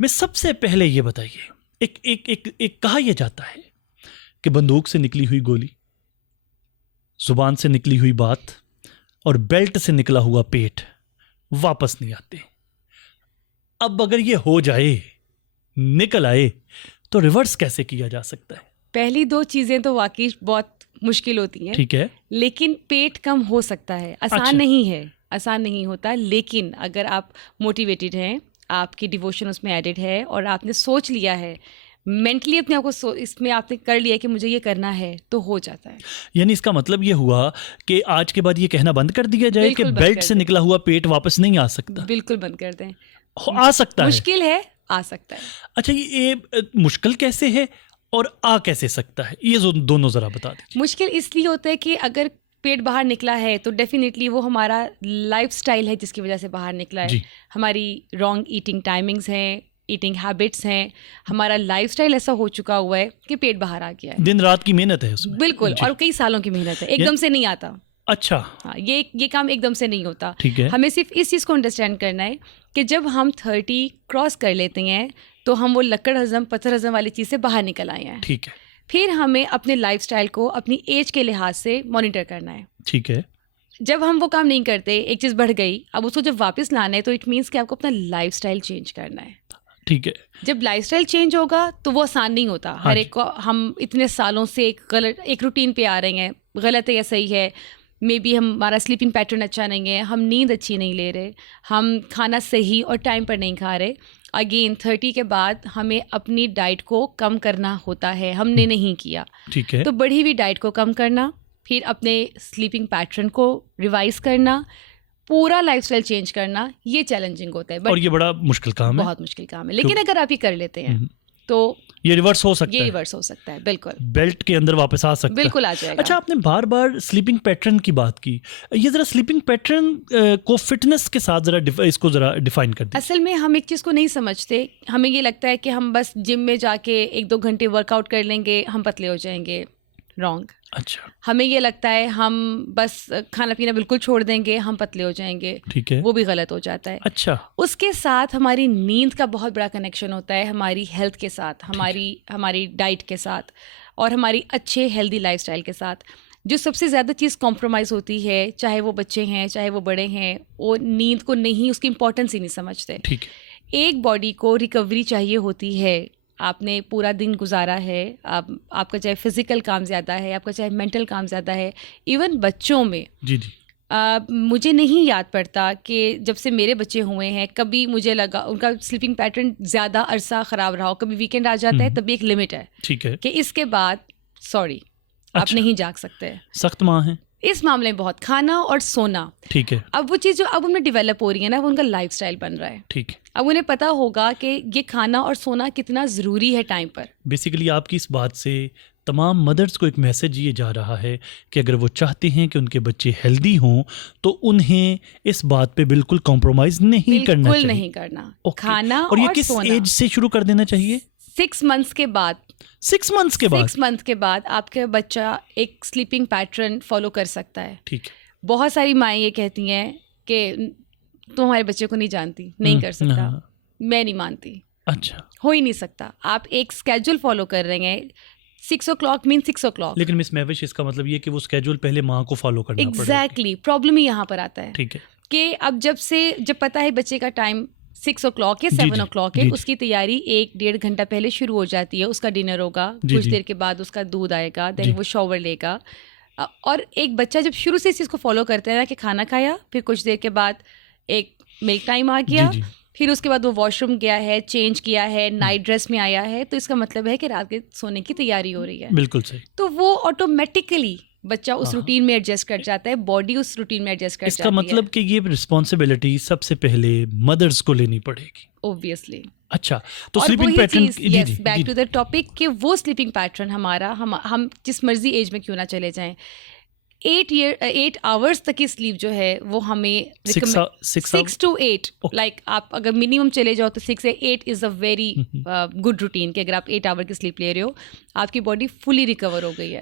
मैं सबसे पहले ये बताइए, एक कहा यह जाता है कि बंदूक से निकली हुई गोली, जुबान से निकली हुई बात और बेल्ट से निकला हुआ पेट वापस नहीं आते। अब अगर ये हो जाए, निकल आए, तो रिवर्स कैसे किया जा सकता है? पहली दो चीजें तो वाकई बहुत मुश्किल होती हैं, ठीक है, लेकिन पेट कम हो सकता है। आसान अच्छा। नहीं है, आसान नहीं होता, लेकिन अगर आप मोटिवेटेड हैं, आपकी डिवोशन उसमें एडेड है और आपने सोच लिया है, मेंटली अपने आप को इसमें आपने कर लिया कि मुझे ये करना है, तो हो जाता है। यानी इसका मतलब ये हुआ कि आज के बाद ये कहना बंद कर दिया जाए कि बिल्कुल बंद बेल्ट कर से दें। निकला हुआ पेट वापस नहीं आ सकता। बिल्कुल बंद कर दें। आ सकता है, मुश्किल है, आ सकता है। अच्छा, ये मुश्किल कैसे है और आ कैसे सकता है, ये दोनों जरा बता दीजिए। मुश्किल इसलिए होता है कि अगर पेट बाहर निकला है तो डेफिनेटली वो हमारा लाइफस्टाइल है जिसकी वजह से बाहर निकला है। जी। हमारी रॉन्ग ईटिंग टाइमिंग्स हैं, ईटिंग हैबिट्स हैं, हमारा लाइफस्टाइल ऐसा हो चुका हुआ है कि पेट बाहर आ गया है। दिन रात की मेहनत है उसमें। बिल्कुल, जी। और कई सालों की मेहनत है, एकदम से नहीं आता। अच्छा, हाँ, ये काम एकदम से नहीं होता। ठीक है। हमें सिर्फ इस चीज़ को अंडरस्टैंड करना है कि जब हम 30 क्रॉस कर लेते हैं तो हम वो लकड़ हजम पत्थर हजम वाली चीज़ से बाहर निकल आए हैं। ठीक है, फिर हमें अपने लाइफस्टाइल को अपनी एज के लिहाज से मॉनिटर करना है। ठीक है, जब हम वो काम नहीं करते, एक चीज़ बढ़ गई, अब उसको जब वापस लाना है तो इट मीन्स कि आपको अपना लाइफस्टाइल चेंज करना है। ठीक है। जब लाइफस्टाइल चेंज होगा तो वो आसान नहीं होता। हाँ हर जी। एक को, हम इतने सालों से एक रूटीन पे आ रहे हैं, गलत है या सही है, मे बी हमारा स्लीपिंग पैटर्न अच्छा नहीं है, हम नींद अच्छी नहीं ले रहे, हम खाना सही और टाइम पर नहीं खा रहे। अगेन 30 के बाद हमें अपनी डाइट को कम करना होता है, हमने नहीं किया। ठीक है। तो बढ़ी हुई डाइट को कम करना, फिर अपने स्लीपिंग पैटर्न को रिवाइज करना, पूरा लाइफस्टाइल चेंज करना, ये चैलेंजिंग होता है। और ये बड़ा मुश्किल काम है। बहुत मुश्किल काम है, लेकिन अगर आप ये कर लेते हैं तो ये रिवर्स हो सकता ये है। रिवर्स हो सकता है। बिल्कुल, बेल्ट के अंदर वापस आ सकता है। बिल्कुल आ जाएगा। अच्छा, आपने बार बार स्लीपिंग पैटर्न की बात की, ये जरा स्लीपिंग पैटर्न को फिटनेस के साथ जरा इसको जरा डिफाइन कर दीजिए। असल में हम एक चीज़ को नहीं समझते, हमें ये लगता है कि हम बस जिम में जाके 1-2 घंटे वर्कआउट कर लेंगे, हम पतले हो जाएंगे। रॉन्ग। अच्छा, हमें ये लगता है हम बस खाना पीना बिल्कुल छोड़ देंगे, हम पतले हो जाएंगे। ठीक है। वो भी गलत हो जाता है। अच्छा, उसके साथ हमारी नींद का बहुत बड़ा कनेक्शन होता है, हमारी हेल्थ के साथ, हमारी डाइट के साथ और हमारी अच्छे हेल्दी लाइफस्टाइल के साथ। जो सबसे ज़्यादा चीज़ कॉम्प्रोमाइज़ होती है, चाहे वो बच्चे हैं चाहे वो बड़े हैं, वो नींद को नहीं, उसकी इंपॉर्टेंस ही नहीं समझते। ठीक है। एक बॉडी को रिकवरी चाहिए होती है। आपने पूरा दिन गुजारा है, आपका चाहे फिजिकल काम ज़्यादा है, आपका चाहे मेंटल काम ज़्यादा है, इवन बच्चों में। जी जी। मुझे नहीं याद पड़ता कि जब से मेरे बच्चे हुए हैं कभी मुझे लगा उनका स्लीपिंग पैटर्न ज़्यादा अरसा ख़राब रहा हो। कभी वीकेंड आ जाता है, तभी एक लिमिट है ठीक है। कि इसके बाद सॉरी, आप अच्छा। नहीं जाग सकते। सख्त माँ है इस मामले में बहुत। खाना और सोना, ठीक है। अब वो चीज़ जो अब उनमें डेवलप हो रही है ना, वो उनका लाइफस्टाइल बन रहा है। ठीक है। अब उन्हें पता होगा कि ये खाना और सोना कितना ज़रूरी है टाइम पर। बेसिकली आपकी इस बात से तमाम मदर्स को एक मैसेज ये जा रहा है कि अगर वो चाहते हैं कि उनके बच्चे हेल्दी हों तो उन्हें इस बात पे बिल्कुल कॉम्प्रोमाइज़ नहीं करना चाहिए। बिल्कुल नहीं करना। ओके। खाना और ये और किस सोना एज से शुरू कर देना चाहिए? 6 मंथ्स के बाद। 6 मंथ्स के बाद? 6 मंथ के बाद आपका बच्चा एक स्लीपिंग पैटर्न फॉलो कर सकता है। ठीक है। बहुत सारी माएँ ये कहती हैं कि तुम हमारे बच्चे को नहीं जानती, नहीं कर सकता। मैं नहीं मानती, अच्छा, हो ही नहीं सकता। आप एक स्केड्यूल फॉलो कर रहे हैं, 6 o'clock मीन 6 o'clock। लेकिन मिस महविश, इसका मतलब ये कि वो स्केड्यूल पहले माँ को फॉलो करना पड़ेगा। एग्जैक्टली, प्रॉब्लम ही यहाँ पर आता है। ठीक है। कि अब जब पता है बच्चे का टाइम 6 o'clock या जी, 7 जी, o'clock जी, है, जी। उसकी तैयारी 1-1.5 घंटा पहले शुरू हो जाती है। उसका डिनर होगा, जी, कुछ जी। देर के बाद उसका दूध आएगा, जी। देन वो शॉवर लेगा। और एक बच्चा जब शुरू से इस चीज़ को फॉलो करता है ना कि खाना खाया, फिर कुछ देर के बाद एक मिल्क टाइम आ गया, जी, जी। फिर उसके बाद वो वॉशरूम गया है, चेंज किया है, नाइट ड्रेस में आया है, तो इसका मतलब है कि रात के सोने की तैयारी हो रही है। बिल्कुल सही। तो वो ऑटोमेटिकली बच्चा उस हाँ। रूटीन में एडजस्ट कर जाता है, बॉडी उस रूटीन में एडजस्ट कर जाती है। इसका मतलब कि ये रिस्पॉन्सिबिलिटी सबसे पहले मदर्स को लेनी पड़ेगी। ऑब्वियसली। अच्छा, तो स्लीपिंग पैटर्न, जी जी, बैक टू द टॉपिक कि वो स्लीपिंग पैटर्न हमारा, हम जिस मर्जी एज में क्यों ना चले जाएं, 8 आवर्स तक की स्लीप जो है वो हमें 6 to 8, लाइक आप अगर मिनिमम चले जाओ तो 6 से 8 is a very good routine कि अगर आप 8 आवर की स्लीप ले रहे हो, आपकी बॉडी फुली रिकवर हो गई है।